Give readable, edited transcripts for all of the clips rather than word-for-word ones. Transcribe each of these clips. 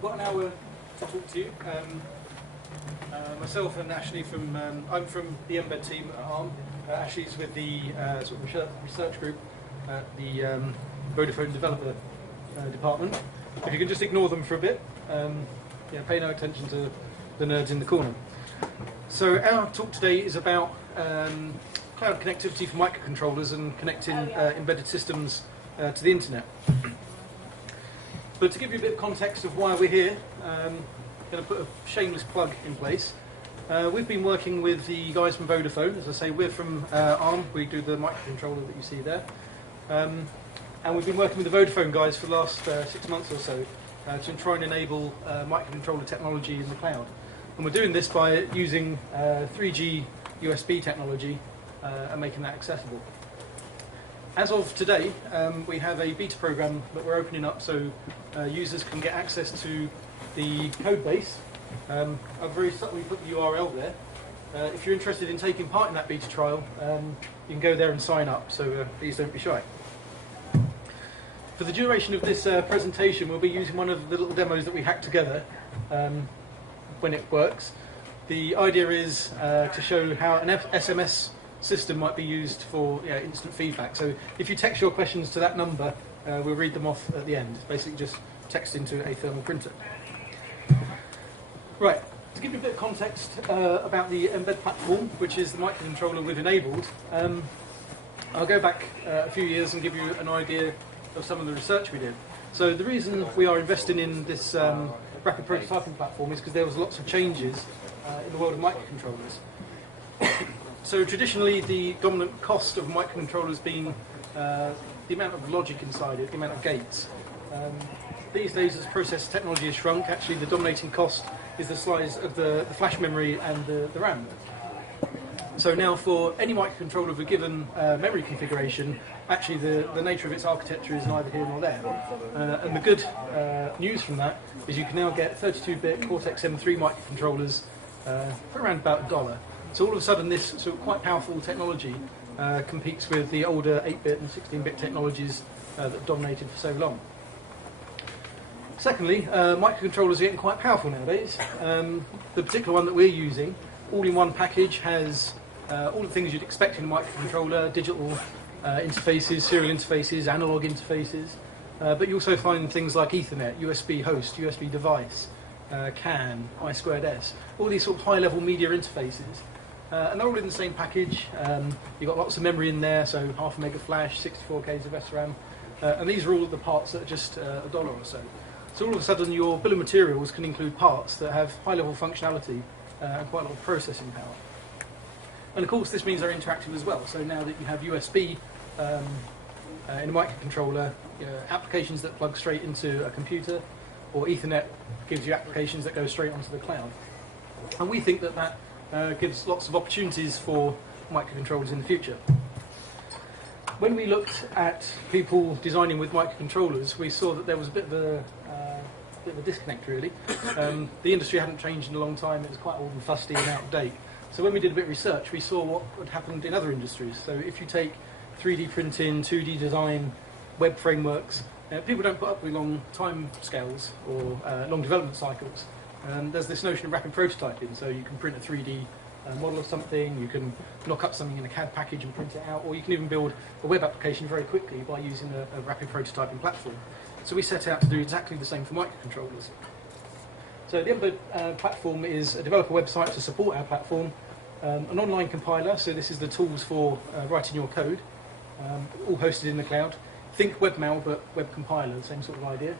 I've got an hour to talk to you. Myself and Ashley I'm from the embed team at ARM. Ashley's with the sort of research group at the Vodafone developer department. If you can just ignore them for a bit, pay no attention to the nerds in the corner. So our talk today is about cloud connectivity for microcontrollers and connecting embedded systems to the internet. But to give you a bit of context of why we're here, I'm going to put a shameless plug in place. We've been working with the guys from Vodafone. As I say, we're from ARM. We do the microcontroller that you see there. And we've been working with the Vodafone guys for the last 6 months or so to try and enable microcontroller technology in the cloud. And we're doing this by using 3G USB technology and making that accessible. As of today, we have a beta program that we're opening up so users can get access to the code base. I've very subtly put the URL there. If you're interested in taking part in that beta trial, you can go there and sign up, so please don't be shy. For the duration of this presentation, we'll be using one of the little demos that we hacked together when it works. The idea is to show how an SMS system might be used for instant feedback. So if you text your questions to that number, we'll read them off at the end. Basically just text into a thermal printer. Right, to give you a bit of context about the embed platform, which is the microcontroller we've enabled, I'll go back a few years and give you an idea of some of the research we did. So the reason we are investing in this rapid prototyping platform is because there was lots of changes in the world of microcontrollers. So traditionally the dominant cost of microcontrollers has been the amount of logic inside it, the amount of gates. These days as process technology has shrunk, actually the dominating cost is the size of the flash memory and the RAM. So now for any microcontroller of a given memory configuration, actually the nature of its architecture is neither here nor there. And the good news from that is you can now get 32-bit Cortex-M3 microcontrollers for around about $1. So all of a sudden this sort of quite powerful technology competes with the older 8-bit and 16-bit technologies that dominated for so long. Secondly, microcontrollers are getting quite powerful nowadays. The particular one that we're using, all-in-one package, has all the things you'd expect in a microcontroller: digital interfaces, serial interfaces, analog interfaces. But you also find things like Ethernet, USB host, USB device, CAN, I2S, all these sort of high-level media interfaces. And they're all in the same package. You've got lots of memory in there, so 0.5 mega flash, 64 Ks of SRAM. And these are all the parts that are just $1 or so. So all of a sudden your bill of materials can include parts that have high-level functionality and quite a lot of processing power. And of course this means they're interactive as well. So now that you have USB in a microcontroller, applications that plug straight into a computer, or Ethernet gives you applications that go straight onto the cloud. And we think that gives lots of opportunities for microcontrollers in the future. When we looked at people designing with microcontrollers, we saw that there was a bit of a disconnect, really. The industry hadn't changed in a long time. It was quite old and fusty and out of date. So when we did a bit of research, we saw what had happened in other industries. So if you take 3D printing, 2D design, web frameworks, people don't put up with long time scales or long development cycles. There's this notion of rapid prototyping. So you can print a 3D model of something, you can knock up something in a CAD package and print it out, or you can even build a web application very quickly by using a rapid prototyping platform. So we set out to do exactly the same for microcontrollers. So the embed platform is a developer website to support our platform, an online compiler, so this is the tools for writing your code, all hosted in the cloud. Think webmail, but web compiler, same sort of idea.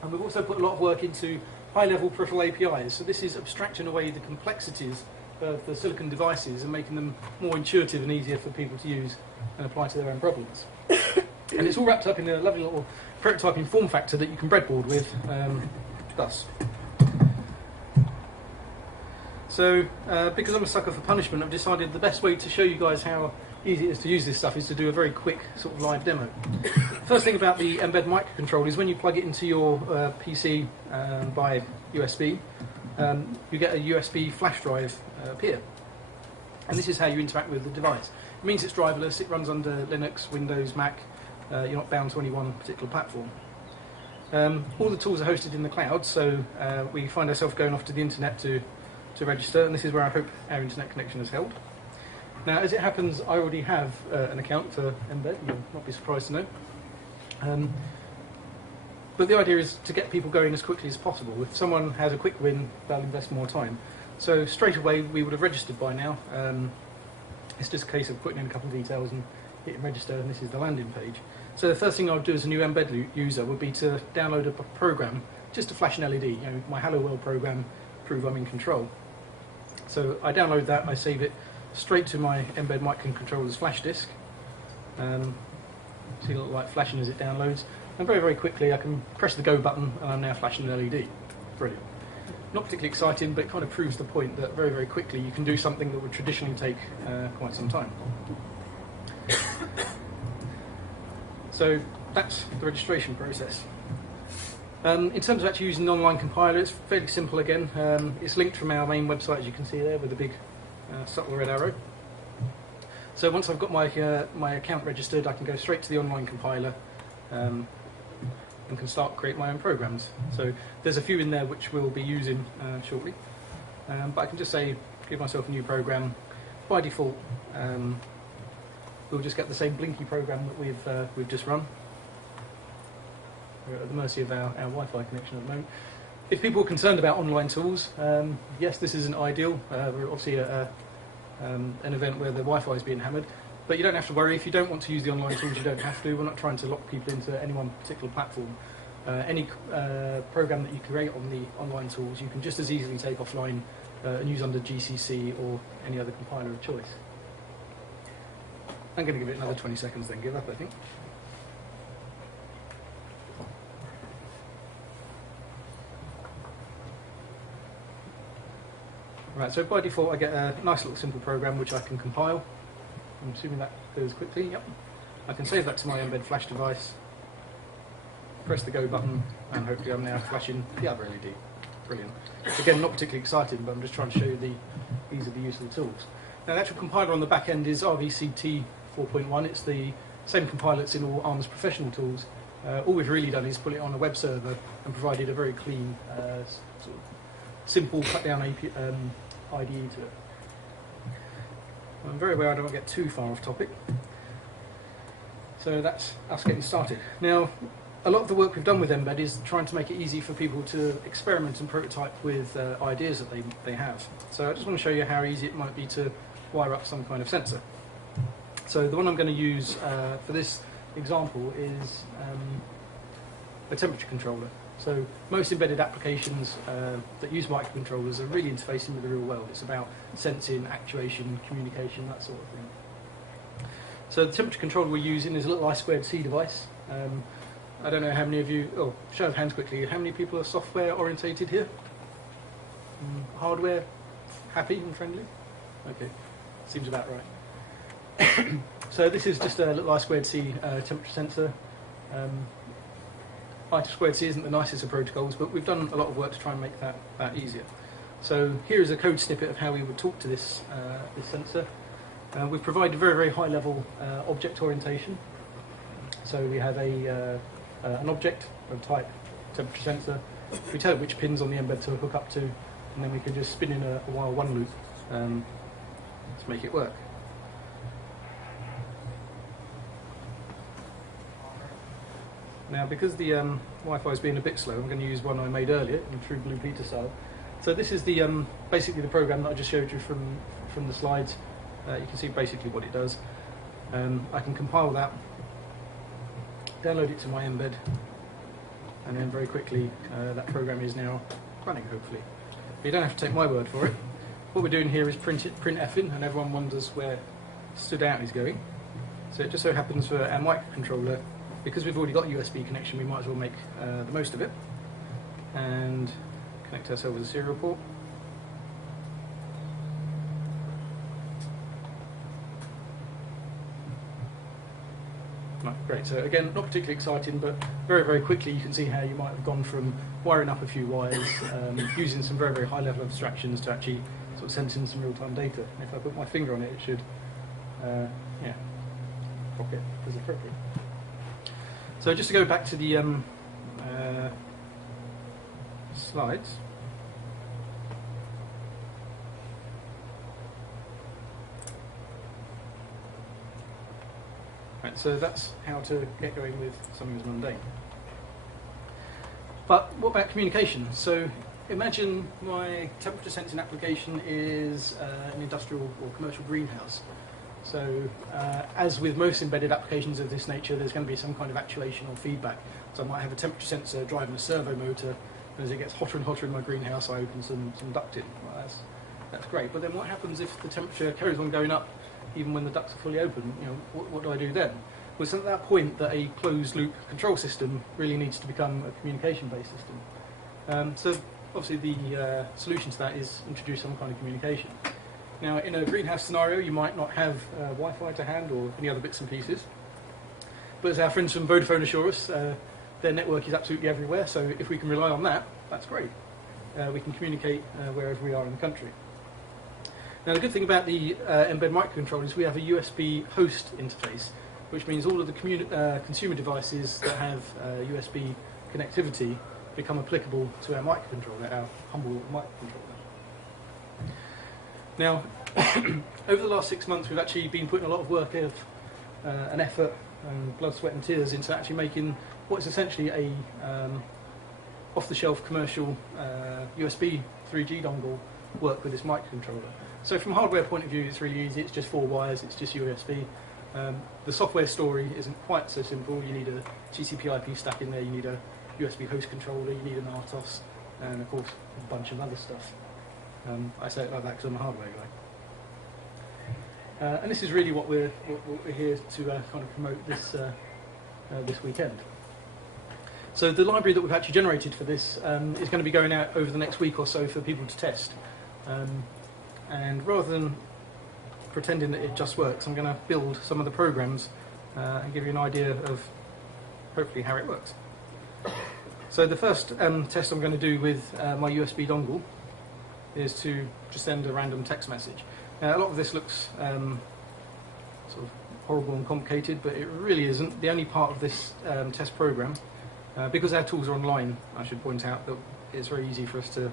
And we've also put a lot of work into high-level peripheral APIs, so this is abstracting away the complexities of the silicon devices and making them more intuitive and easier for people to use and apply to their own problems. And it's all wrapped up in a lovely little prototyping form factor that you can breadboard with, thus. So, because I'm a sucker for punishment, I've decided the best way to show you guys how easy it is to use this stuff is to do a very quick sort of live demo. First thing about the embed microcontroller is when you plug it into your PC by USB, you get a USB flash drive appear. And this is how you interact with the device. It means it's driverless, it runs under Linux, Windows, Mac, you're not bound to any one particular platform. All the tools are hosted in the cloud, so we find ourselves going off to the internet to register, and this is where I hope our internet connection is held. Now, as it happens, I already have an account for Embed, you'll not be surprised to know. But the idea is to get people going as quickly as possible. If someone has a quick win, they'll invest more time. So straight away, we would have registered by now. It's just a case of putting in a couple of details and hitting register, and this is the landing page. So the first thing I would do as a new Embed user would be to download a program just to flash an LED, my Hello World program, prove I'm in control. So I download that, I save it straight to my Embed microcontroller's flash disk. See a little light flashing as it downloads. And very, very quickly I can press the go button and I'm now flashing an LED. Brilliant. Not particularly exciting, but it kind of proves the point that very, very quickly you can do something that would traditionally take quite some time. So that's the registration process. In terms of actually using an online compiler, it's fairly simple again. It's linked from our main website, as you can see there, with a big subtle red arrow. So once I've got my account registered, I can go straight to the online compiler and can start create my own programs. So there's a few in there which we'll be using shortly. But I can just say, give myself a new program. By default, we'll just get the same blinky program that we've just run. We're at the mercy of our Wi-Fi connection at the moment. If people are concerned about online tools, yes, this isn't ideal. We're obviously at an event where the Wi-Fi is being hammered, but you don't have to worry. If you don't want to use the online tools, you don't have to. We're not trying to lock people into any one particular platform. Any program that you create on the online tools, you can just as easily take offline and use under GCC or any other compiler of choice. I'm going to give it another 20 seconds, then give up, I think. Right, so by default I get a nice little simple program which I can compile. I'm assuming that goes quickly, yep. I can save that to my Embed flash device, press the go button, and hopefully I'm now flashing the other LED. Brilliant. Again, not particularly exciting, but I'm just trying to show you the ease of the use of the tools. Now the actual compiler on the back end is RVCT 4.1. It's the same compiler that's in all ARM's professional tools. All we've really done is put it on a web server and provided a very clean, sort of simple cut-down IDE to it. I'm very aware I don't want to get too far off topic. So that's us getting started. Now, a lot of the work we've done with Embed is trying to make it easy for people to experiment and prototype with ideas that they have. So I just want to show you how easy it might be to wire up some kind of sensor. So the one I'm going to use for this example is a temperature controller. So most embedded applications that use microcontrollers are really interfacing with the real world. It's about sensing, actuation, communication, that sort of thing. So the temperature controller we're using is a little I2C device. I don't know how many of you, show of hands quickly, how many people are software orientated here? Hardware happy and friendly? Okay, seems about right. So this is just a little I2C temperature sensor. I2C isn't the nicest of protocols, but we've done a lot of work to try and make that easier. So here is a code snippet of how we would talk to this sensor. We've provided very, very high level object orientation. So we have an object of type temperature sensor. We tell it which pins on the embed to hook up to, and then we can just spin in a while one loop to make it work. Now, because the Wi-Fi is being a bit slow, I'm going to use one I made earlier in true Blue Peter style. So this is the basically the program that I just showed you from the slides. You can see basically what it does. I can compile that, download it to my embed, and then very quickly that program is now running, hopefully. But you don't have to take my word for it. What we're doing here is print F in, and everyone wonders where stood out is going. So it just so happens for our microcontroller, because we've already got a USB connection, we might as well make the most of it and connect ourselves with a serial port. Right, great. So again, not particularly exciting, but very, very quickly you can see how you might have gone from wiring up a few wires, using some very, very high level abstractions to actually sort of sense in some real-time data. And if I put my finger on it, it should, pop it as appropriate. So just to go back to the slides. Right, so that's how to get going with something as mundane. But what about communication? So imagine my temperature sensing application is an industrial or commercial greenhouse. So as with most embedded applications of this nature, there's going to be some kind of actuation or feedback. So I might have a temperature sensor driving a servo motor, and as it gets hotter and hotter in my greenhouse, I open some ducting. Well, that's great. But then what happens if the temperature carries on going up even when the ducts are fully open? You know, what do I do then? Well, it's at that point that a closed-loop control system really needs to become a communication-based system. So obviously the solution to that is introduce some kind of communication. Now, in a greenhouse scenario, you might not have Wi-Fi to hand or any other bits and pieces. But as our friends from Vodafone assure us, their network is absolutely everywhere, so if we can rely on that, that's great. We can communicate wherever we are in the country. Now, the good thing about the Mbed microcontroller is we have a USB host interface, which means all of the consumer devices that have USB connectivity become applicable to our microcontroller, our humble microcontroller. Now, over the last 6 months, we've actually been putting a lot of work of and effort and blood, sweat and tears into actually making what is essentially a off-the-shelf commercial USB 3G dongle work with this microcontroller. So from a hardware point of view, it's really easy. It's just 4 wires, it's just USB. The software story isn't quite so simple. You need a TCP IP stack in there, you need a USB host controller, you need an RTOS, and of course a bunch of other stuff. I say it like that because I'm a hardware guy. And this is really what we're here to kind of promote this weekend. So the library that we've actually generated for this is going to be going out over the next week or so for people to test. And rather than pretending that it just works, I'm going to build some of the programs and give you an idea of hopefully how it works. So the first test I'm going to do with my USB dongle is to just send a random text message. Now, a lot of this looks sort of horrible and complicated, but it really isn't. The only part of this test program, because our tools are online, I should point out that it's very easy for us to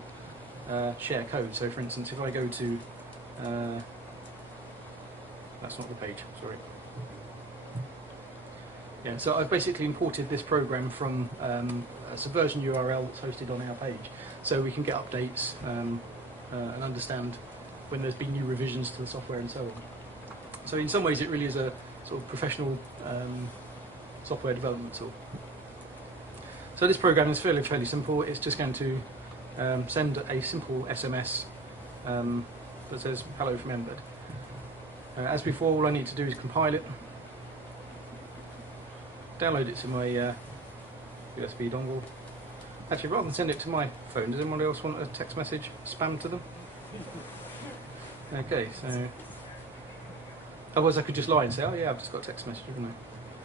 share code. So for instance, if I go to that's not the page, sorry. Yeah, so I've basically imported this program from a Subversion URL that's hosted on our page, so we can get updates and understand when there's been new revisions to the software and so on. So in some ways it really is a sort of professional software development tool. So this program is fairly simple. It's just going to send a simple SMS that says hello from Mbed. As before, all I need to do is compile it, download it to my USB dongle. Actually, rather than send it to my phone, does anyone else want a text message spammed to them? Okay, so otherwise I could just lie and say, oh yeah, I've just got a text message, haven't I?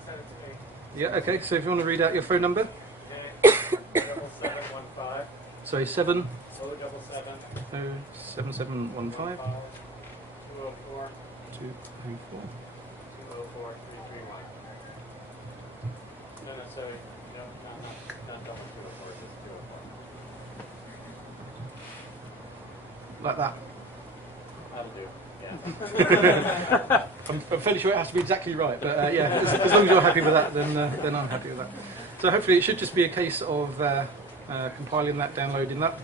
Send it to me. Yeah, okay, so if you want to read out your phone number. Okay, 7715. Sorry, 7 077 7715 204 204. 204 331. No, sorry. No, not double 204, just 204. Like that. That'll do, yeah. I'm fairly sure it has to be exactly right, but yeah, as long as you're happy with that, then I'm happy with that. So hopefully it should just be a case of compiling that, downloading that.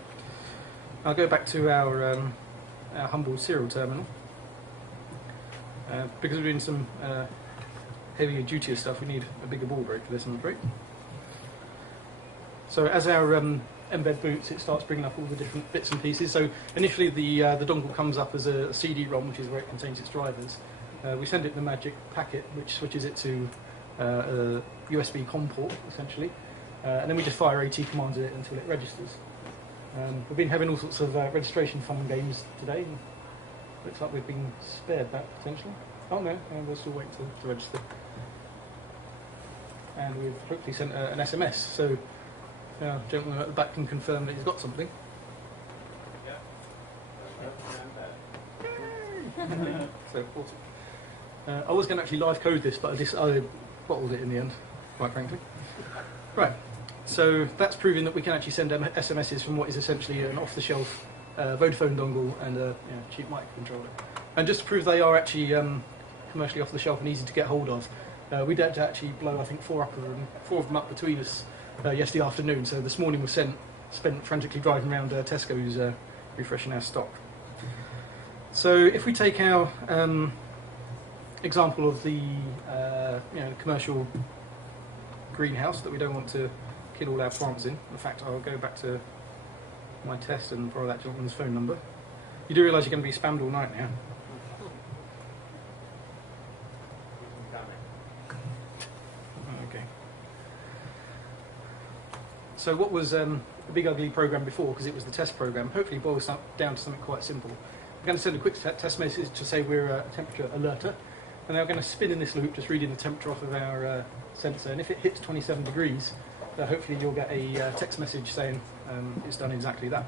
I'll go back to our humble serial terminal. Because we're doing some heavier, dutier stuff, we need a bigger ball break for this, I'm afraid. So as our Mbed boots, it starts bringing up all the different bits and pieces. So initially the dongle comes up as a CD-ROM, which is where it contains its drivers. We send it the magic packet, which switches it to a USB COM port, essentially. And then we just fire AT commands at it until it registers. We've been having all sorts of registration fun games today. Looks like we've been spared that, potentially. Oh no, we'll still wait to register. And we've hopefully sent an SMS, so gentleman at the back can confirm that he's got something. So, awesome. I was going to actually live code this, but I bottled it in the end, quite frankly. Right, So that's proving that we can actually send SMSs from what is essentially an off-the-shelf Vodafone dongle and a cheap microcontroller. And just to prove they are actually commercially off-the-shelf and easy to get hold of, we had to actually blow, I think, four of them up between us yesterday afternoon. So this morning was spent frantically driving around Tesco's refreshing our stock. So if we take our example of the commercial greenhouse that we don't want to kill all our plants in. In fact, I'll go back to my test and borrow that gentleman's phone number. You do realise you're going to be spammed all night now. Okay. So what was the big ugly program before, because it was the test program, hopefully boils down to something quite simple. We're going to send a quick test message to say we're a temperature alerter, and now we're going to spin in this loop, just reading the temperature off of our sensor, and if it hits 27 degrees, hopefully you'll get a text message saying it's done exactly that.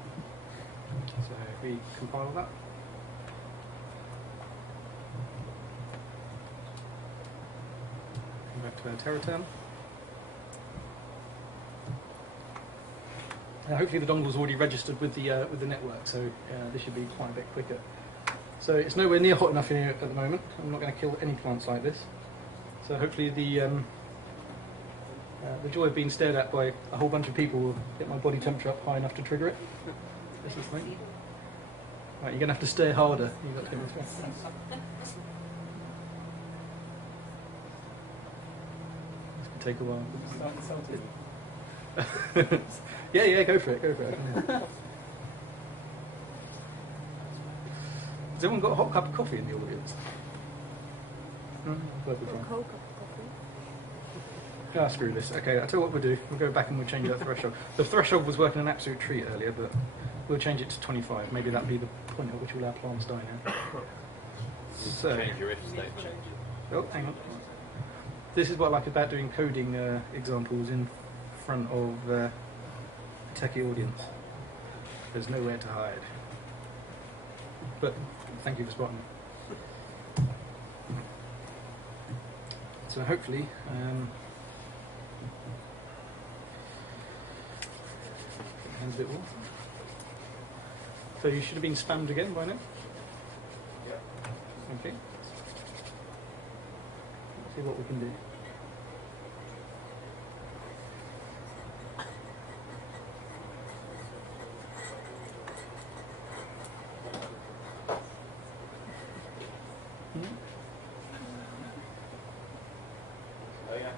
So if we compile that. Come back to our Terra term. Hopefully the dongle is already registered with the network, so this should be quite a bit quicker. So it's nowhere near hot enough in here at the moment. I'm not going to kill any plants like this. So hopefully the joy of being stared at by a whole bunch of people will get my body temperature up high enough to trigger it. This is the thing. Right, you're going to have to stare harder. You've got to get this one. This could take a while. Yeah, go for it. Has everyone got a hot cup of coffee in the audience? Cold cup of Ah, screw this. Okay, I'll tell you what we'll do. We'll go back and we'll change that threshold. The threshold was working an absolute treat earlier, but we'll change it to 25. Maybe that'll be the point at which all our plants die now. So, Change your if state change. oh, hang on. This is what I like about doing coding examples in front of a techie audience. There's nowhere to hide. But thank you for spotting me. So hopefully, hands a bit warm. So you should have been spammed again by now. Yep. Okay. Let's see what we can do. Oh yeah.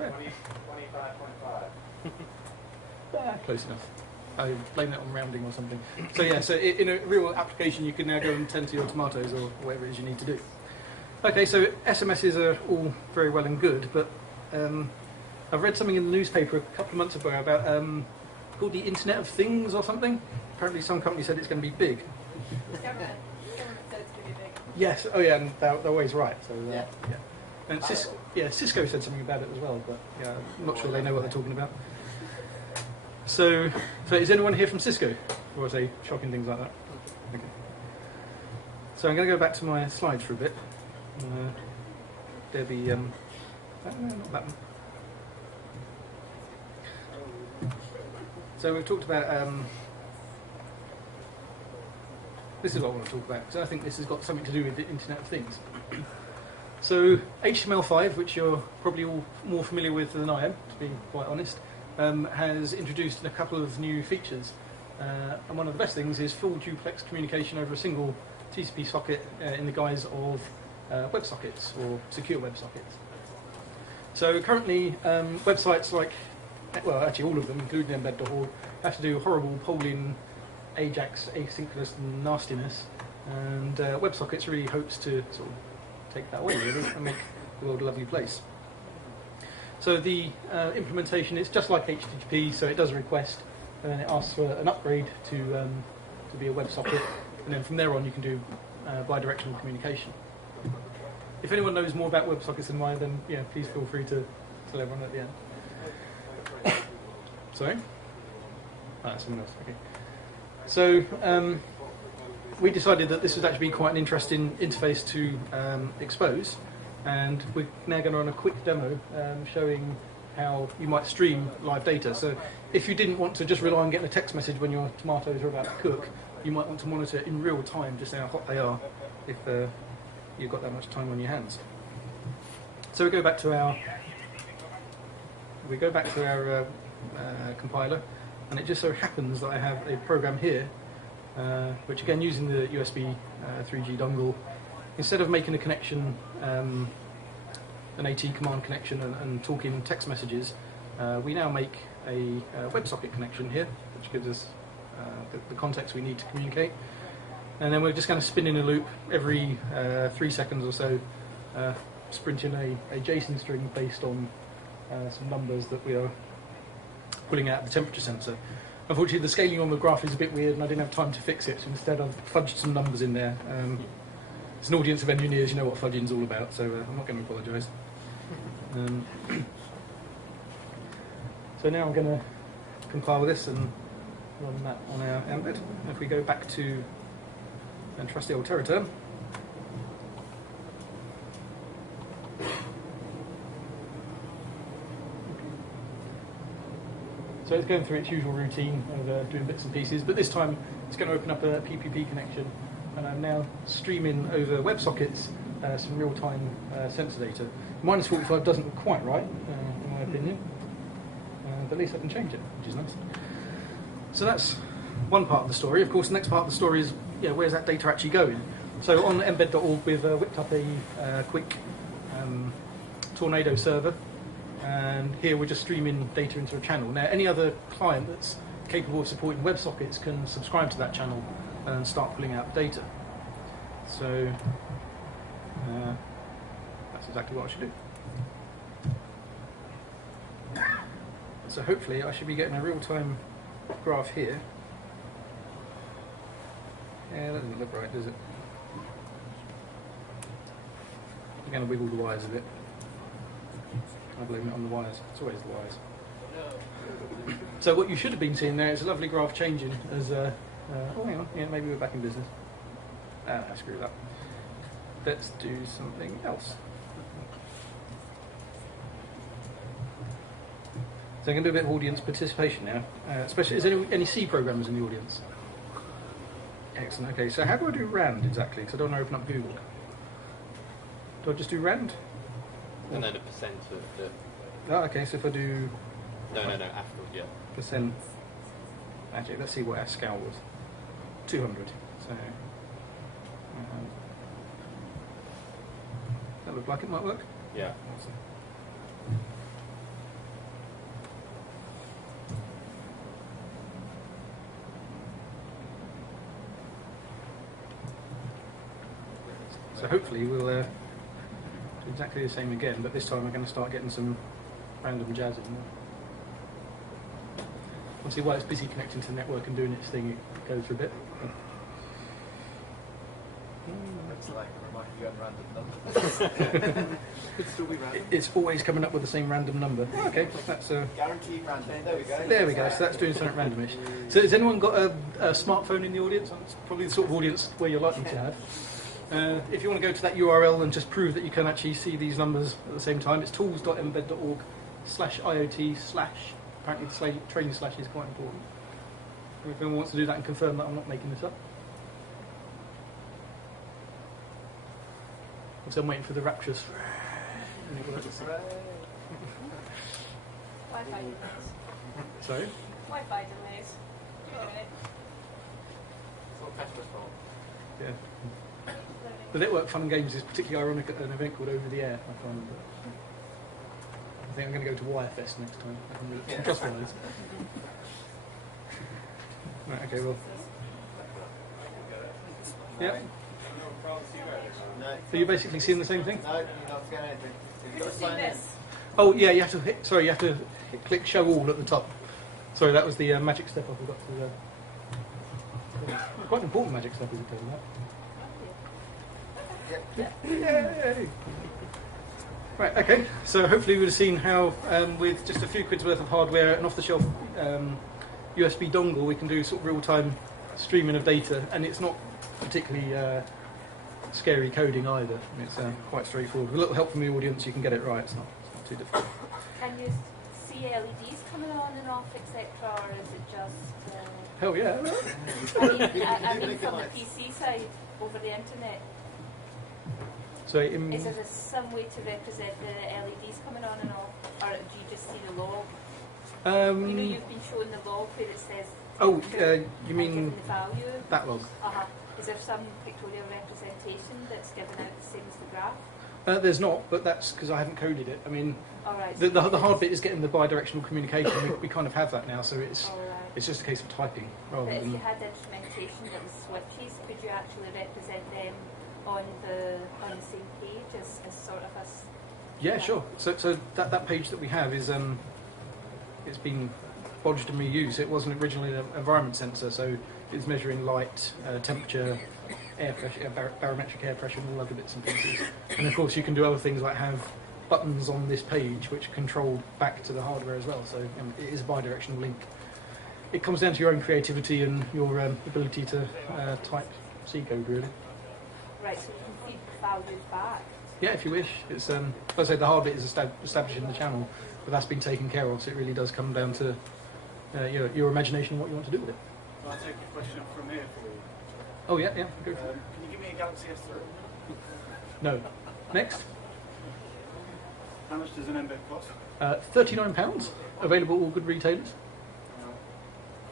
25.5. Close enough. I blame that on rounding or something. So yeah, so in a real application you can now go and tend to your tomatoes or whatever it is you need to do. Okay, so SMSs are all very well and good, but I've read something in the newspaper a couple of months ago about called the Internet of Things or something. Apparently some company said it's going to be big. Someone said it's going to be big. Yes, oh yeah, and they're always right. So Yeah. And Cisco said something about it as well, but yeah, I'm not sure they know what they're talking about. So is anyone here from Cisco? Or say shocking things like that? Okay. So I'm going to go back to my slides for a bit. There'll be no, not that one. So we've talked about this is what I want to talk about, because I think this has got something to do with the Internet of Things. So HTML5, which you're probably all more familiar with than I am, to be quite honest, has introduced a couple of new features. And one of the best things is full duplex communication over a single TCP socket in the guise of WebSockets or secure WebSockets. So currently websites like, well actually all of them, including embed.org, have to do horrible polling, AJAX, asynchronous nastiness, and WebSockets really hopes to sort of take that away really and make the world a lovely place. So the implementation is just like HTTP, so it does a request and then it asks for an upgrade to be a WebSocket, and then from there on you can do bidirectional communication. If anyone knows more about WebSockets than I, then yeah, please feel free to tell everyone at the end. Sorry? Ah, that's someone else. Okay. So we decided that this would actually be quite an interesting interface to expose, and we're now going to run a quick demo showing how you might stream live data. So if you didn't want to just rely on getting a text message when your tomatoes are about to cook, you might want to monitor in real time just how hot they are if you've got that much time on your hands. So we go back to our compiler, and it just so happens that I have a program here, which again, using the USB 3G dongle, instead of making a connection, an AT command connection and talking text messages, we now make a WebSocket connection here, which gives us the context we need to communicate. And then we're just going to spin in a loop every 3 seconds or so, sprinting a JSON string based on some numbers that we are pulling out of the temperature sensor. Unfortunately, the scaling on the graph is a bit weird, and I didn't have time to fix it. So instead, I've fudged some numbers in there. It's an audience of engineers, you know what fudging's all about, so I'm not going to apologise. So now I'm going to compile this and run that on our embed. If we go back to and trusty old Terraterm, so it's going through its usual routine of doing bits and pieces, but this time it's going to open up a PPP connection, and I'm now streaming over WebSockets some real-time sensor data. Minus 45 doesn't look quite right, in my opinion, but at least I can change it, which is nice. So that's one part of the story. Of course, the next part of the story is, where's that data actually going? So on embed.org, we've whipped up a quick Tornado server, and here we're just streaming data into a channel. Now, any other client that's capable of supporting WebSockets can subscribe to that channel and start pulling out data. So that's exactly what I should do. So hopefully I should be getting a real-time graph here. Yeah, that doesn't look right, does it? I'm going to wiggle the wires a bit. I blame it on the wires. It's always the wires. So what you should have been seeing there is a lovely graph changing as oh, hang on. Yeah, maybe we're back in business. I screwed up. Let's do something else. So I'm going to do a bit of audience participation now. Especially, is there any C programmers in the audience? Excellent. Okay, so how do I do RAND exactly? Because I don't want to open up Google. Do I just do RAND? And then a percent of the... Oh, okay, so if I do... No, afterwards, yeah. Percent... Actually, let's see what our scale was. 200. So... that look like it might work? Yeah. Awesome. So hopefully we'll do exactly the same again, but this time we're going to start getting some random jazz in there. Obviously, while it's busy connecting to the network and doing its thing, it goes for a bit. Looks like it might be on random numbers. Could still be random. It's always coming up with the same random number. Okay, that's Guaranteed random. There we go. there we go. So that's doing something randomish. So has anyone got a smartphone in the audience? It's probably the sort of audience where you're likely to have. If you want to go to that URL and just prove that you can actually see these numbers at the same time, it's tools.embed.org/IoT/. Apparently the training slash is quite important. If anyone wants to do that and confirm that I'm not making this up. So I'm waiting for the rapturous. Wi-Fi delays. Sorry? Wi-Fi delays. Okay. It's not Petra's fault. Yeah. The Network Fun and Games is particularly ironic at an event called Over the Air, I find. I think I'm going to go to Wirefest next time. Just one of those. Right, okay, well. Yeah. No. So you're basically seeing the same thing? No, you're not scanning anything. Could you see this? Oh, yeah, you have to hit, sorry, you have to click Show All at the top. Sorry, that was the magic step I forgot to quite an important magic step, as it turns out. Yay! Right, okay, so hopefully we would have seen how with just a few quid's worth of hardware and off-the-shelf USB dongle we can do sort of real-time streaming of data, and it's not particularly scary coding either. It's quite straightforward. With a little help from the audience you can get it right, it's not too difficult. Can you see LEDs coming on and off, etc., or is it just? Hell yeah. I mean, from the PC side, over the internet. So Is there some way to represent the LEDs coming on and off, or do you just see the log? You know, you've been showing the log where it says. Oh, you and mean given the value? that log? Is there some pictorial representation that's given out the same as the graph? There's not, but that's because I haven't coded it. I mean, Alright. the hard bit is getting the bi-directional communication. We kind of have that now, so it's Alright. it's just a case of typing rather But if than. you had instrumentation that was switches, could you actually represent them on the same page as sort of a? Yeah, sure. So that page that we have is it's been bodged and reused. It wasn't originally an environment sensor, so it's measuring light, temperature, air pressure, barometric air pressure, and all other bits and pieces. And of course, you can do other things like have buttons on this page which control back to the hardware as well. So it is a bi-directional link. It comes down to your own creativity and your ability to type C code, really. Right, so you can feed values back. Yeah, if you wish. It's like I say, the hard bit is establishing the channel, but that's been taken care of. So it really does come down to your imagination and what you want to do with it. So I'll take a question up from here for you. Oh yeah, go for it. Can you give me a Galaxy S3? No. Next. How much does an embed cost? £39. Available at all good retailers.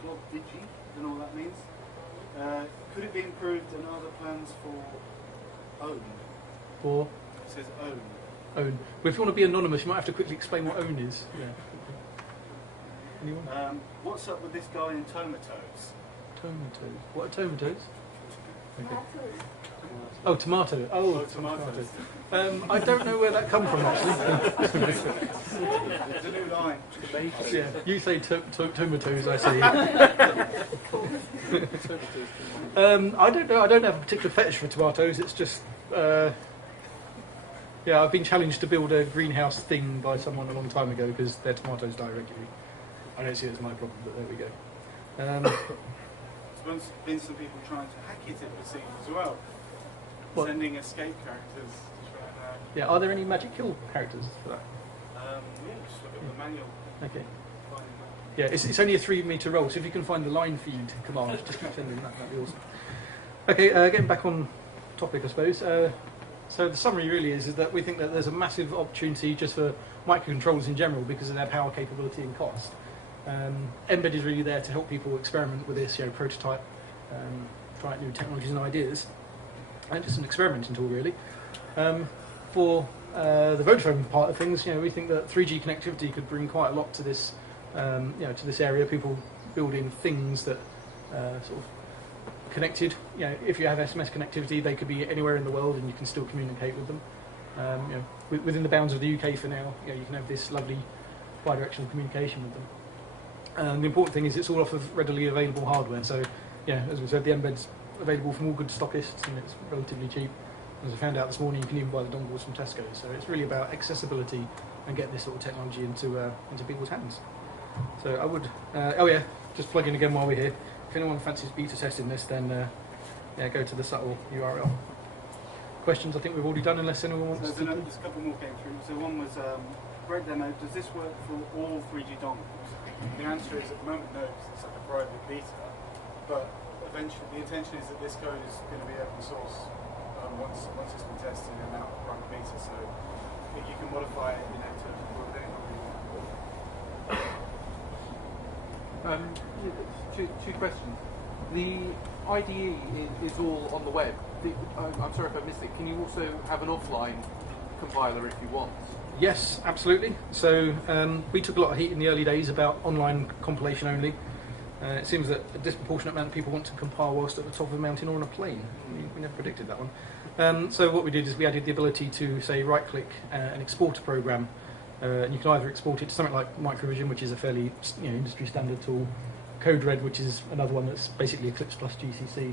Clock Digi, I don't know what that means. Could it be improved and are there plans for own? Or It says own. own. Well, if you want to be anonymous, you might have to quickly explain what own is. Yeah. Anyone? What's up with this guy in Tomatoes? Tomatoes. What are tomatoes? Okay. Tomatoes. Oh, tomato. Oh, tomatoes. I don't know where that come from actually. There's a new line. Yeah, you say tomatoes, I see. I don't know. I don't have a particular fetish for tomatoes. It's just, yeah, I've been challenged to build a greenhouse thing by someone a long time ago because their tomatoes die regularly. I don't see it as my problem, but there we go. There's been some people trying to hack it seems as well. What? Sending escape characters to try and Yeah, are there any magic kill characters for that? yeah, just look at the manual. Okay. Find that. Yeah, it's only a 3 metre roll, so if you can find the line feed command, just keep sending that, that'd be awesome. Okay, getting back on topic, I suppose. So the summary really is that we think that there's a massive opportunity just for microcontrollers in general because of their power capability and cost. Embed is really there to help people experiment with this, prototype, try out new technologies and ideas. And just an experimenting tool, really. For the Vodafone part of things, we think that 3G connectivity could bring quite a lot to this, to this area. People building things that sort of connected. If you have SMS connectivity, they could be anywhere in the world, and you can still communicate with them. Within the bounds of the UK for now, you can have this lovely bi-directional communication with them. The important thing is it's all off of readily available hardware. So, as we said, the embed's available from all good stockists, and it's relatively cheap. As I found out this morning, you can even buy the dongles from Tesco. So it's really about accessibility and getting this sort of technology into people's hands. So I would, just plug in again while we're here. If anyone fancies beta testing this, then go to the subtle URL. Questions? I think we've already done, unless anyone wants to. There's a couple more came through. So one was great demo. Does this work for all 3G dongles? The answer is at the moment no, because it's like a private beta. But eventually, the intention is that this code is going to be open source once it's been tested and out run beta. So if you can modify it, to work in. Two questions. The IDE is all on the web. I'm sorry if I missed it. Can you also have an offline compiler if you want? Yes, absolutely. So we took a lot of heat in the early days about online compilation only. It seems that a disproportionate amount of people want to compile whilst at the top of a mountain or on a plane. We never predicted that one. So what we did is we added the ability to, say, right-click and export a program. And you can either export it to something like Microvision, which is a fairly industry standard tool, CodeRed, which is another one that's basically Eclipse plus GCC,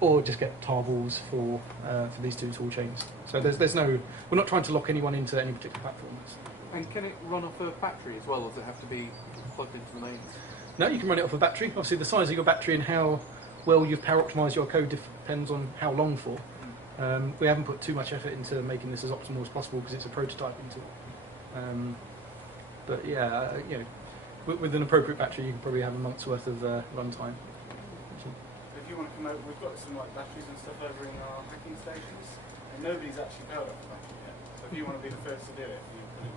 or just get tarballs for these two tool chains. So there's no, we're not trying to lock anyone into any particular platform. And can it run off a battery as well, or does it have to be plugged into the mains? No, you can run it off a battery. Obviously, the size of your battery and how well you've power optimised your code depends on how long for. We haven't put too much effort into making this as optimal as possible because it's a prototyping tool. But yeah, with an appropriate battery, you can probably have a month's worth of runtime. If you want to come over, we've got some like batteries and stuff over in our hacking stations, and nobody's actually powered up the battery yet. So if you want to be the first to do it, you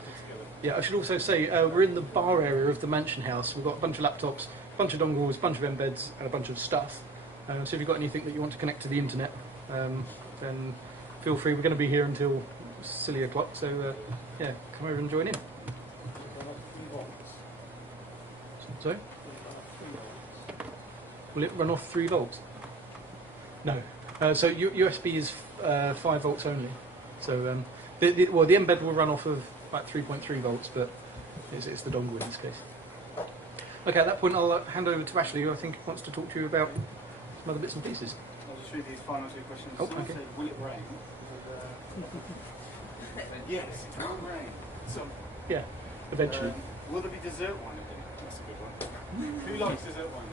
put it together. Yeah, I should also say we're in the bar area of the mansion house. We've got a bunch of laptops, a bunch of dongles, a bunch of embeds, and a bunch of stuff. So if you've got anything that you want to connect to the internet, then feel free. We're going to be here until silly o'clock, so yeah, come over and join in. So, will it run off 3 volts? No. So USB is 5 volts only. So the embed will run off of like 3.3 volts, but it's the dongle in this case. Okay, at that point I'll hand over to Ashley, who I think wants to talk to you about some other bits and pieces. I'll just read these final 2 questions. Oh, Someone okay. said, will it rain? Yes, it will rain. So, Yeah, eventually. will there be dessert wine in it? That's a good one. Who likes dessert wine?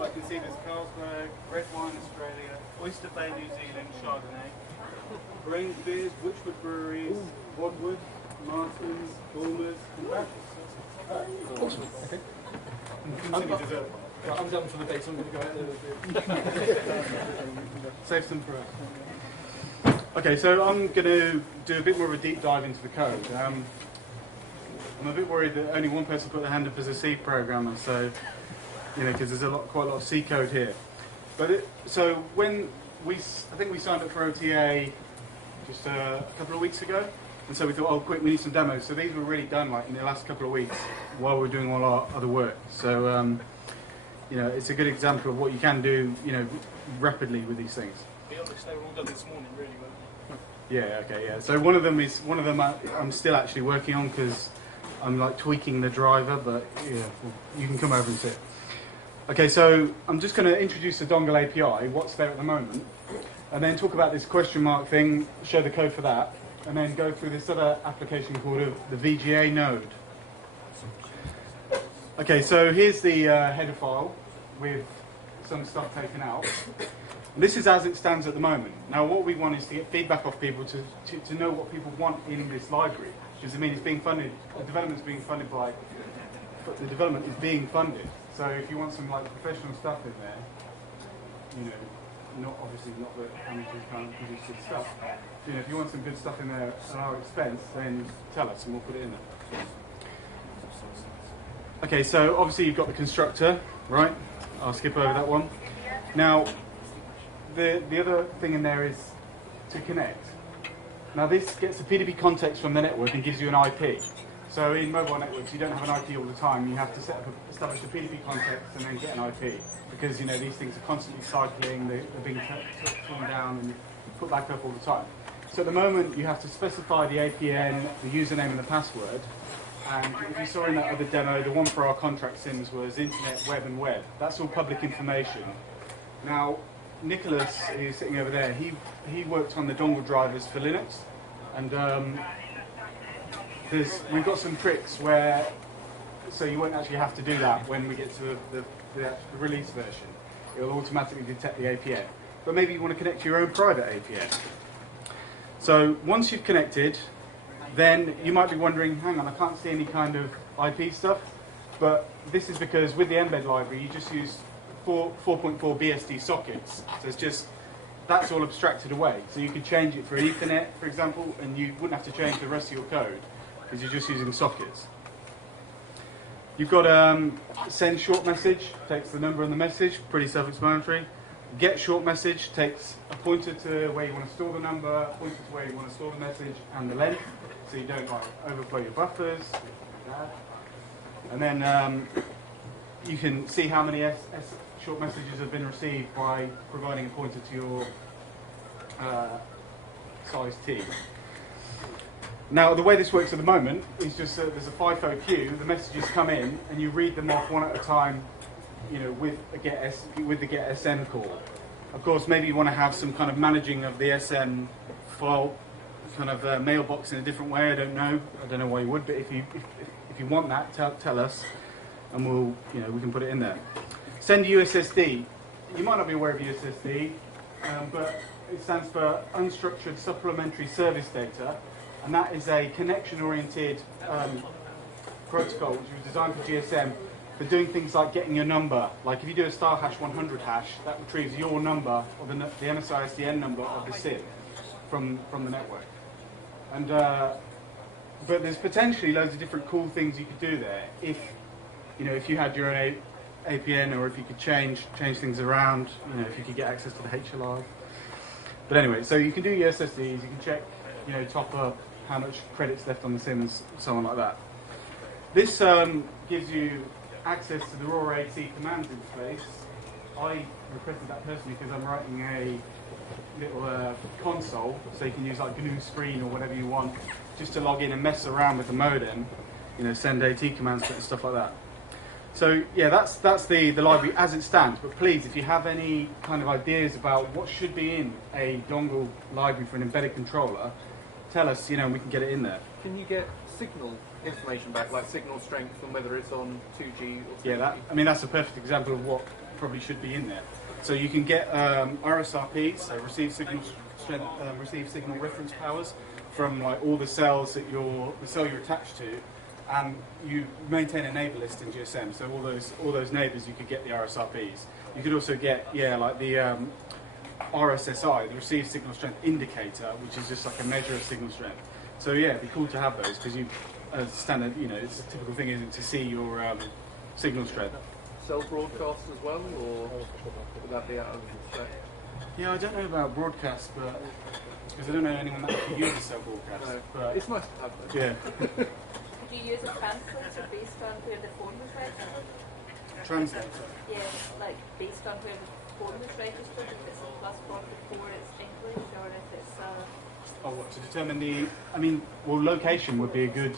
I can see there's Carlsberg, red wine Australia, Oyster Bay New Zealand, Chardonnay, Brains Beers, Witchwood Breweries, Wadwood, Martins, Bulmers, and Badgers. Awesome. Okay. Continue dessert wine. Right, I'm done for the day, so I'm going to go out there. Save some for us. Okay, so I'm going to do a bit more of a deep dive into the code. I'm a bit worried that only one person put their hand up as a C programmer, so because there's quite a lot of C code here. But so when I think we signed up for OTA just a couple of weeks ago, and so we thought, oh, quick, we need some demos. So these were really done like in the last couple of weeks while we were doing all our other work. So it's a good example of what you can do, rapidly with these things. To be honest, they were all done this morning, really well. Yeah. Okay. Yeah. So one of them I'm still actually working on because I'm like tweaking the driver, but yeah, you can come over and see it. Okay, so I'm just going to introduce the dongle API, what's there at the moment, and then talk about this question mark thing, show the code for that, and then go through this other application called the VGA node. Okay, so here's the header file with some stuff taken out. This is as it stands at the moment. Now what we want is to get feedback off people to know what people want in this library. Does it mean it's being funded, the development is being funded. So if you want some like professional stuff in there, not that amateurs can't produce good stuff. If you want some good stuff in there at our expense, then tell us and we'll put it in there. Okay, so obviously you've got the constructor, right? I'll skip over that one. Now, the other thing in there is to connect. Now this gets a PDB context from the network and gives you an IP. So in mobile networks, you don't have an IP all the time. You have to establish a PDB context and then get an IP because these things are constantly cycling. They're being torn down and put back up all the time. So at the moment, you have to specify the APN, the username, and the password. And if you saw in that other demo, the one for our contract sims was internet, web, and web. That's all public information. Now, Nicholas, who's sitting over there, he worked on the dongle drivers for Linux, and we've got some tricks so you won't actually have to do that when we get to the release version. It'll automatically detect the APN. But maybe you want to connect to your own private APN. So once you've connected, then you might be wondering, hang on, I can't see any kind of IP stuff. But this is because with the embed library, you just use 4.4 BSD sockets. So that's all abstracted away. So you could change it for Ethernet, for example, and you wouldn't have to change the rest of your code because you're just using sockets. You've got send short message, takes the number and the message, pretty self-explanatory. Get short message takes a pointer to where you want to store the number, a pointer to where you want to store the message, and the length, so you don't overflow your buffers. And then you can see how many short messages have been received by providing a pointer to your size T. Now, the way this works at the moment is just that there's a FIFO queue, the messages come in, and you read them off one at a time, with the get SN call. Of course, maybe you want to have some kind of managing of the SN file, kind of mailbox in a different way. I don't know why you would, but if you want that, tell us, and we can put it in there. Send USSD. You might not be aware of USSD, but it stands for Unstructured Supplementary Service Data. and that is a connection-oriented protocol which was designed for GSM for doing things like getting your number. Like if you do a star hash 100 hash, that retrieves your number or the MSISDN number of the SIM from the network. And but there's potentially loads of different cool things you could do there if you had your own APN, or if you could change things around. If you could get access to the HLI. But anyway, so you can do your SSDs, you can check, top up how much credit's left on the SIM and so on like that. This gives you access to the raw AT commands interface. I requested that personally because I'm writing a little console, so you can use like GNU Screen or whatever you want, just to log in and mess around with the modem, send AT commands and stuff like that. So yeah, that's the library as it stands. But please, if you have any kind of ideas about what should be in a dongle library for an embedded controller, tell us, and we can get it in there. Can you get signal information back, like signal strength, and whether it's on 2G or 3G? Yeah, that's a perfect example of what probably should be in there. So you can get RSRPs, so receive signal strength, receive signal reference powers from like all the cells that the cell you're attached to, and you maintain a neighbour list in GSM. So all those neighbours, you could get the RSRPs. You could also get like the RSSI, the received signal strength indicator, which is just like a measure of signal strength. So yeah, it'd be cool to have those because as standard, it's a typical thing, isn't it, to see your signal strength. Cell broadcasts as well, or would that be out of respect? Yeah, I don't know about broadcast, but because I don't know anyone that actually uses cell broadcast. No, but it's nice to have those. Yeah. Do you use a translator based on where the phone was registered? Translator. Yeah, like based on where the phone was registered. If it's a +44, it's English, or if it's Oh, what, to determine location would be a good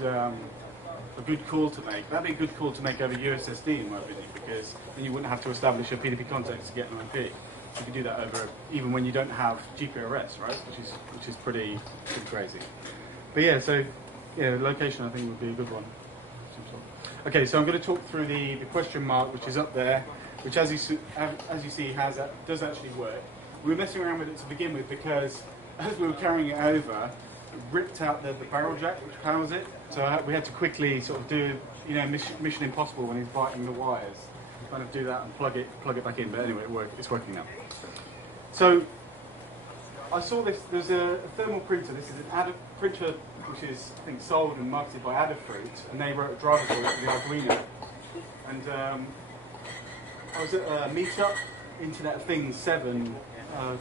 call to make. That'd be a good call to make over USSD, in my opinion, because then you wouldn't have to establish a PDP context to get an IP. You could do that over even when you don't have GPRS, right? Which is pretty crazy. But yeah, so location I think would be a good one. Okay, so I'm going to talk through the question mark, which is up there, which as you see does actually work. We were messing around with it to begin with because as we were carrying it over, it ripped out the barrel jack which powers it. So we had to quickly sort of do Mission Impossible when he's biting the wires. Kind of do that and plug it back in. But anyway, it's working now. So I saw this. There's a thermal printer. This is an printer which is I think sold and marketed by Adafruit, and they wrote a driver for it for the Arduino. And I was at a meetup, Internet of Things 7, a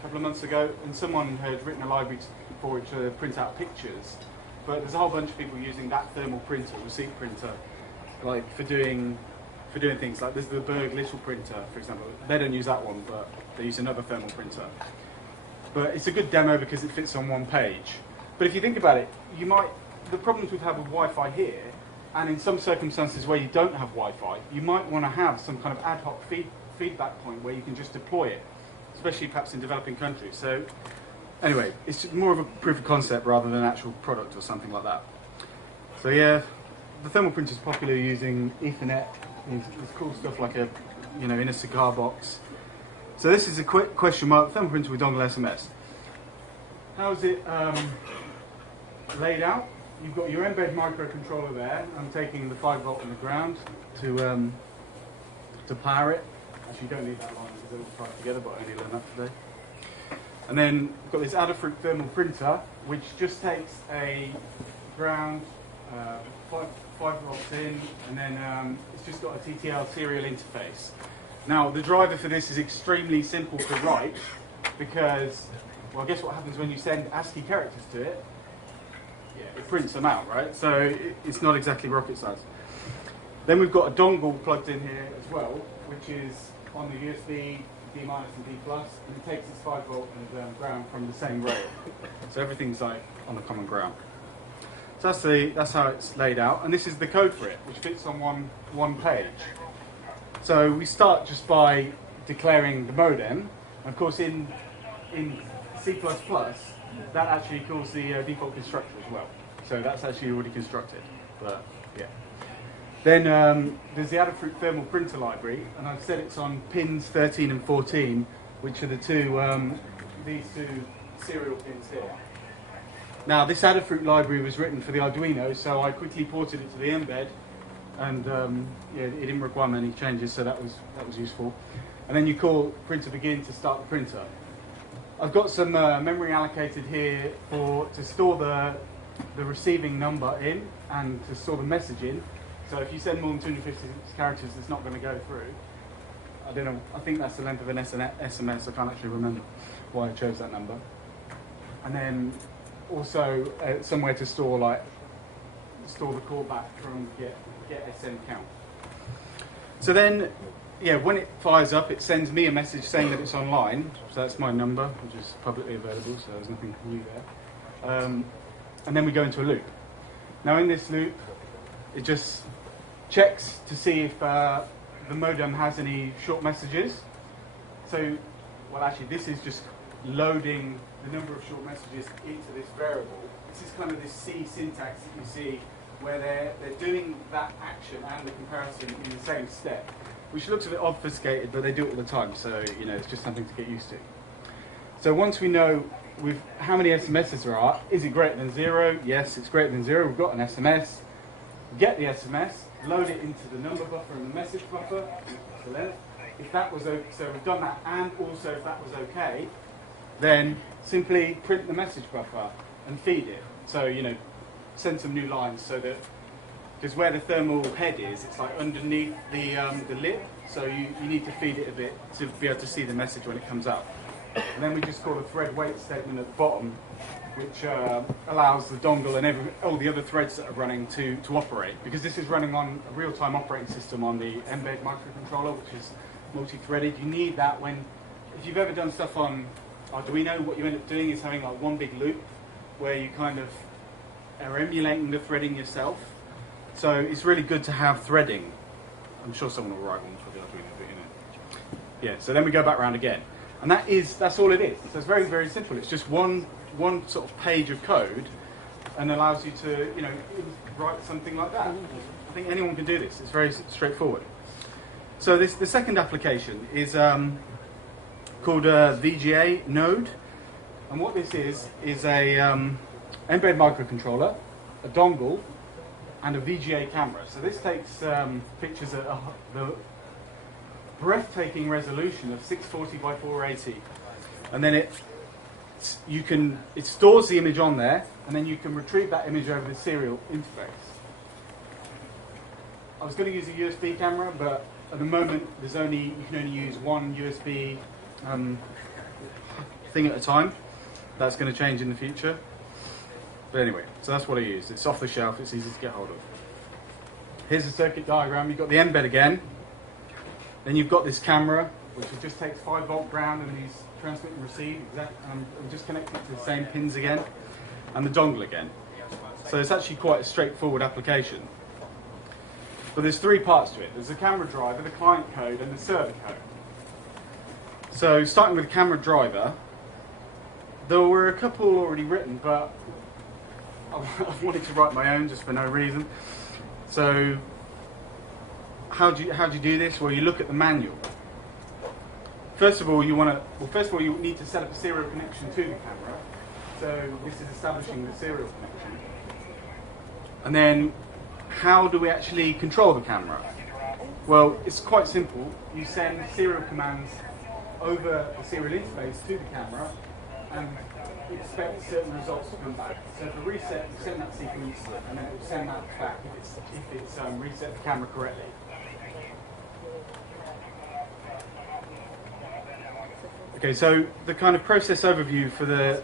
couple of months ago, and someone had written a library for it to print out pictures. But there's a whole bunch of people using that thermal printer, receipt printer, like for doing things like there's the Berg Little printer, for example. They don't use that one, but they use another thermal printer. But it's a good demo because it fits on one page. But if you think about it, the problems we've had with Wi-Fi here, and in some circumstances where you don't have Wi-Fi, you might want to have some kind of ad hoc feedback point where you can just deploy it, especially perhaps in developing countries. So anyway, it's just more of a proof of concept rather than an actual product or something like that. So yeah, the thermal printer is popular using Ethernet. It's cool stuff like in a cigar box. So this is a quick question mark. Thermal printer with dongle SMS. How's it laid out? You've got your embed microcontroller there. I'm taking the 5-volt on the ground to power it. Actually, you don't need that line because they're all tied together, but I only learned that today. And then we've got this Adafruit thermal printer, which just takes a ground, 5 volts in, and then it's just got a TTL serial interface. Now, the driver for this is extremely simple to write because, well, guess what happens when you send ASCII characters to it? Yeah, it prints them out, right? So it's not exactly rocket science. Then we've got a dongle plugged in here as well, which is on the USB D- and D+, and it takes its 5-volt and ground from the same rail. So everything's like on the common ground. So that's how it's laid out, and this is the code for it, which fits on one page. So we start just by declaring the modem. And of course, in C++, that actually calls the default constructor as well. So that's actually already constructed. But yeah. Then there's the Adafruit thermal printer library, and I've said it's on pins 13 and 14, which are these two serial pins here. Now this Adafruit library was written for the Arduino, so I quickly ported it to the embed, and yeah, it didn't require many changes, so that was useful. And then you call printer begin to start the printer. I've got some memory allocated here to store the receiving number in and to store the message in. So if you send more than 256 characters, it's not going to go through. I don't know. I think that's the length of an SMS. I can't actually remember why I chose that number. And then also somewhere to store the callback from get SN count. So then, yeah, when it fires up, it sends me a message saying that it's online. So that's my number, which is publicly available. So there's nothing new there. And then we go into a loop. Now in this loop, it just checks to see if the modem has any short messages. So, well, actually, this is just loading the number of short messages into this variable. This is kind of this C syntax that you see where they're doing that action and the comparison in the same step, which looks a bit obfuscated, but they do it all the time. So, you know, it's just something to get used to. So once we know how many SMSs there are, is it greater than 0? Yes, it's greater than 0. We've got an SMS. Get the SMS, load it into the number buffer and the message buffer. If that was okay, so we've done that, and also if that was okay, then simply print the message buffer and feed it. So, you know, send some new lines so that, because where the thermal head is, it's like underneath the lip, so you need to feed it a bit to be able to see the message when it comes out. And then we just call a thread wait statement at the bottom, which allows the dongle and all the other threads that are running to operate. Because this is running on a real-time operating system on the Mbed microcontroller, which is multi-threaded. You need that if you've ever done stuff on Arduino, what you end up doing is having like one big loop where you kind of are emulating the threading yourself. So it's really good to have threading. I'm sure someone will write one for the Arduino, but you know. Yeah, so then we go back around again. And that's all it is. So it's very, very simple. It's just one sort of page of code and allows you to, you know, write something like that. I think anyone can do this. It's very straightforward. So the second application is called a VGA node. And what this is a Mbed microcontroller, a dongle, and a VGA camera. So this takes pictures at the breathtaking resolution of 640 by 480, and then it stores the image on there, and then you can retrieve that image over the serial interface. I was going to use a USB camera, but at the moment you can only use one USB thing at a time. That's going to change in the future. But anyway, so that's what I used. It's off the shelf. It's easy to get hold of. Here's the circuit diagram. You've got the Mbed again. Then you've got this camera, which just takes 5-volt ground and these transmit and receive. I'm just connected to the same pins again, and the dongle again. So it's actually quite a straightforward application. But there's 3 parts to it. There's the camera driver, the client code, and the server code. So starting with the camera driver, there were a couple already written, but I wanted to write my own just for no reason. So how do you do this? Well, you look at the manual. First of all, you need to set up a serial connection to the camera. So this is establishing the serial connection. And then, how do we actually control the camera? Well, it's quite simple. You send serial commands over the serial interface to the camera, and expect certain results to come back. So for reset, you send that sequence, and then it will send that back if it's reset the camera correctly. Okay, so the kind of process overview for the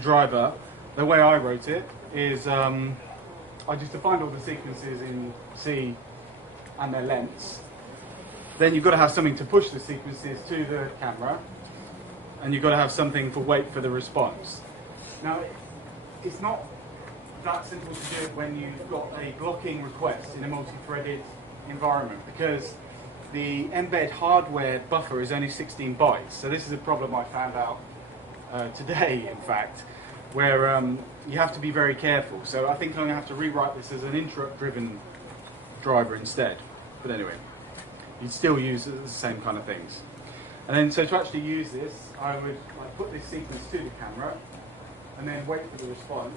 driver, the way I wrote it, is I just defined all the sequences in C and their lengths. Then you've got to have something to push the sequences to the camera, and you've got to have something for wait for the response. Now, it's not that simple to do it when you've got a blocking request in a multi-threaded environment, because the Mbed hardware buffer is only 16 bytes. So this is a problem I found out today, in fact, where you have to be very careful. So I think I'm going to have to rewrite this as an interrupt-driven driver instead. But anyway, you'd still use the same kind of things. And then, so to actually use this, I would put this sequence to the camera, and then wait for the response.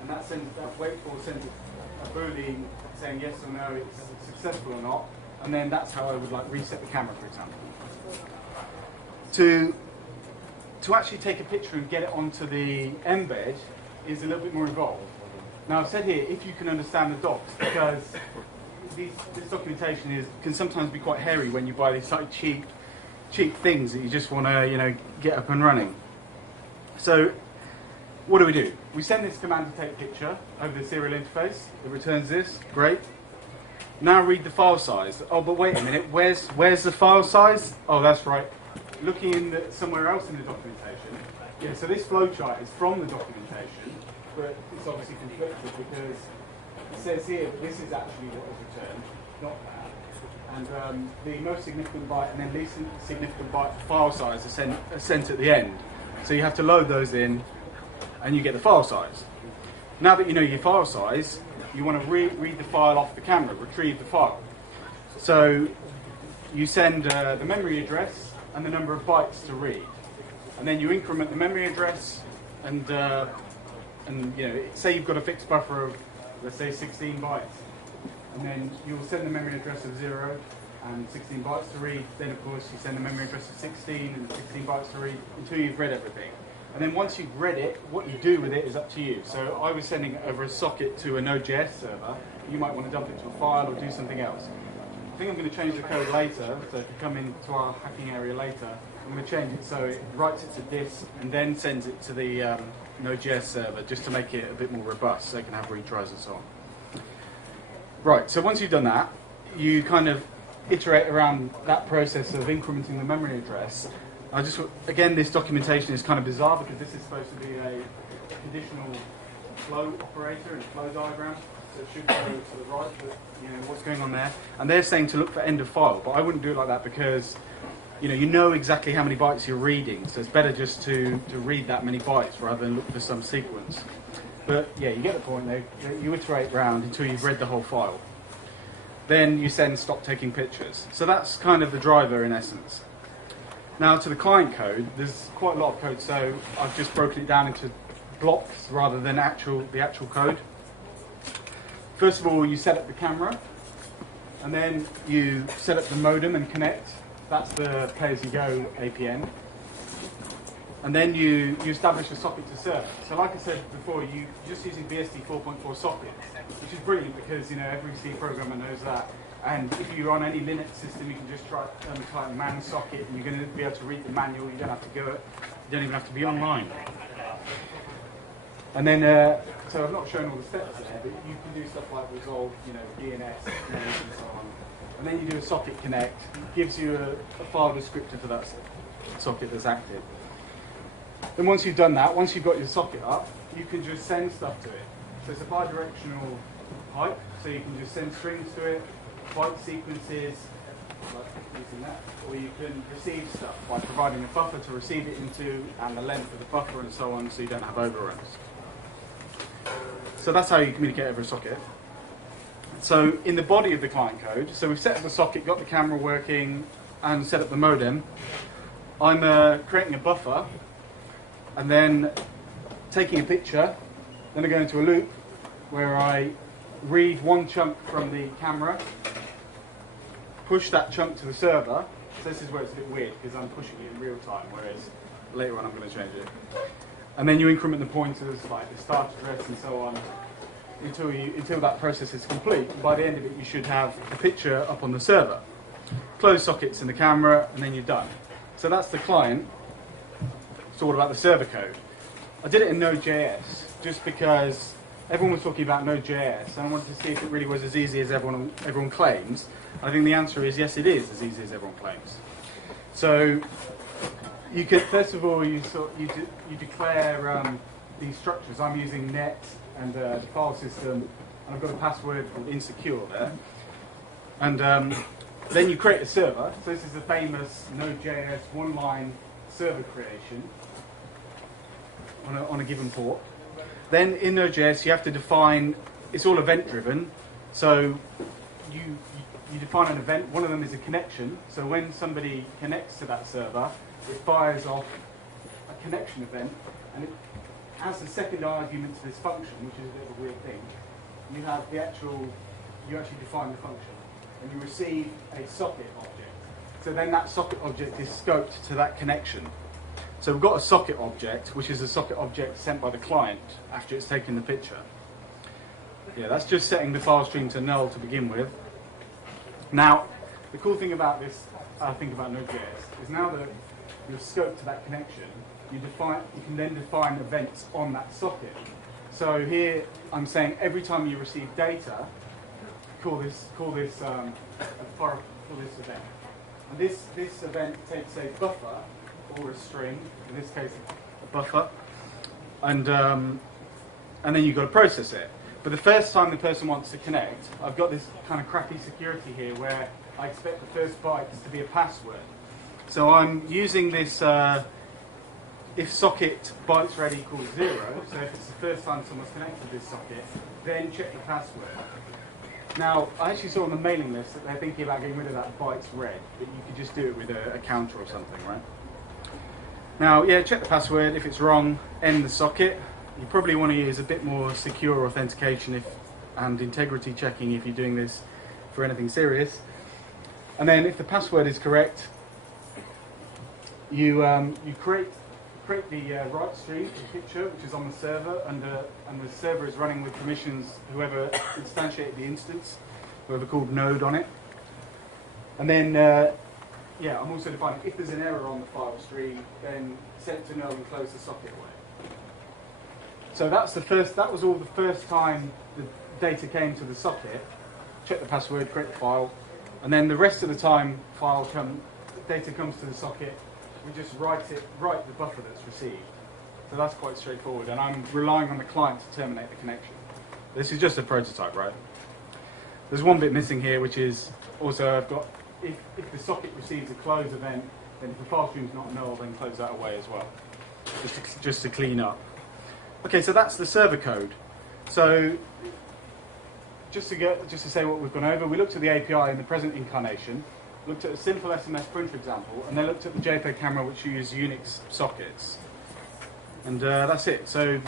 and that wait for sends a boolean saying yes or no, it's successful or not, and then that's how I would like reset the camera, for example. To actually take a picture and get it onto the embed is a little bit more involved. Now I've said here, if you can understand the docs, because this documentation can sometimes be quite hairy when you buy these like cheap things that you just want to get up and running. So what do? We send this command to take a picture over the serial interface. It returns this. Great. Now read the file size. Oh, but wait a minute. Where's the file size? Oh, that's right. Looking in somewhere else in the documentation. Yeah. So this flowchart is from the documentation, but it's obviously conflicted because it says here that this is actually what was returned, not that. And the most significant byte and then least significant byte file size are sent at the end. So you have to load those in, and you get the file size. Now that you know your file size, you want to read the file off the camera, retrieve the file. So you send the memory address and the number of bytes to read, and then you increment the memory address, and say you've got a fixed buffer of, let's say, 16 bytes, and then you'll send the memory address of 0 and 16 bytes to read. Then of course you send the memory address of 16 and 16 bytes to read until you've read everything. And then once you've read it, what you do with it is up to you. So I was sending it over a socket to a Node.js server. You might want to dump it to a file or do something else. I think I'm going to change the code later, so if you come into our hacking area later, I'm going to change it so it writes it to disk and then sends it to the Node.js server just to make it a bit more robust so it can have retries and so on. Right, so once you've done that, you kind of iterate around that process of incrementing the memory address. Again, this documentation is kind of bizarre because this is supposed to be a conditional flow operator and flow diagram. So it should go to the right, but what's going on there. And they're saying to look for end of file, but I wouldn't do it like that because you know exactly how many bytes you're reading. So it's better just to read that many bytes rather than look for some sequence. But yeah, you get the point though. You iterate round until you've read the whole file. Then you send stop taking pictures. So that's kind of the driver in essence. Now to the client code, there's quite a lot of code, so I've just broken it down into blocks rather than the actual code. First of all, you set up the camera, and then you set up the modem and connect. That's the pay-as-you-go APN. And then you establish a socket to server. So like I said before, you're just using BSD 4.4 socket, which is brilliant because every C programmer knows that. And if you're on any Linux system, you can just type man socket, and you're going to be able to read the manual. You don't have to go. You don't even have to be online. And then, so I've not shown all the steps there, but you can do stuff like resolve, DNS, and so on. And then you do a socket connect. It gives you a file descriptor for that socket that's active. Then once you've done that, once you've got your socket up, you can just send stuff to it. So it's a bidirectional pipe, so you can just send strings to it, byte sequences, like using that, or you can receive stuff by providing a buffer to receive it into and the length of the buffer and so on, so you don't have overruns. So that's how you communicate over a socket. So in the body of the client code, so we've set up the socket, got the camera working, and set up the modem. I'm creating a buffer, and then taking a picture. Then I go into a loop where I read one chunk from the camera, push that chunk to the server. So this is where it's a bit weird because I'm pushing it in real time, whereas later on I'm going to change it. And then you increment the pointers, like the start address and so on, until that process is complete. By the end of it, you should have a picture up on the server. Close sockets in the camera, and then you're done. So that's the client. It's all about the server code. I did it in Node.js just because everyone was talking about Node.js, and I wanted to see if it really was as easy as everyone claims. I think the answer is yes, it is as easy as everyone claims. So you could, first of all, you declare these structures. I'm using net and the file system, and I've got a password called insecure there. And then you create a server. So this is the famous Node.js one-line server creation on a given port. Then in Node.js you have to define, it's all event-driven, so you define an event. One of them is a connection, so when somebody connects to that server, it fires off a connection event, and as the second argument to this function, which is a bit of a weird thing, you have the actual, you actually define the function, and you receive a socket object. So then that socket object is scoped to that connection. So we've got a socket object, which is a socket object sent by the client after it's taken the picture. Yeah, that's just setting the file stream to null to begin with. Now, the cool thing about this, I think about Node.js, is now that you've scoped to that connection, you can then define events on that socket. So here, I'm saying every time you receive data, call this event. And this event takes a buffer or a string, in this case a buffer, and then you've got to process it. But the first time the person wants to connect, I've got this kind of crappy security here where I expect the first bytes to be a password. So I'm using this if socket bytes ready equals 0, so if it's the first time someone's connected to this socket, then check the password. Now, I actually saw on the mailing list that they're thinking about getting rid of that bytes read, but you could just do it with a counter or something, right? Now, yeah, check the password. If it's wrong, end the socket. You probably want to use a bit more secure authentication and integrity checking if you're doing this for anything serious. And then if the password is correct, you create the write stream, the picture, which is on the server, and the server is running with permissions, whoever instantiated the instance, whoever called node on it. And then, yeah, I'm also defining if there's an error on the file stream, then set it to null and close the socket away. So that was all the first time the data came to the socket. Check the password, create the file, and then the rest of the time data comes to the socket. We just write the buffer that's received. So that's quite straightforward, and I'm relying on the client to terminate the connection. This is just a prototype, right? There's one bit missing here, which is also I've got, if the socket receives a close event, then if the file stream's not null, then close that away as well, just to clean up. Okay, so that's the server code. So just to say what we've gone over, we looked at the API in the present incarnation, looked at a simple SMS printer example, and then looked at the JPEG camera, which uses Unix sockets. And that's it. So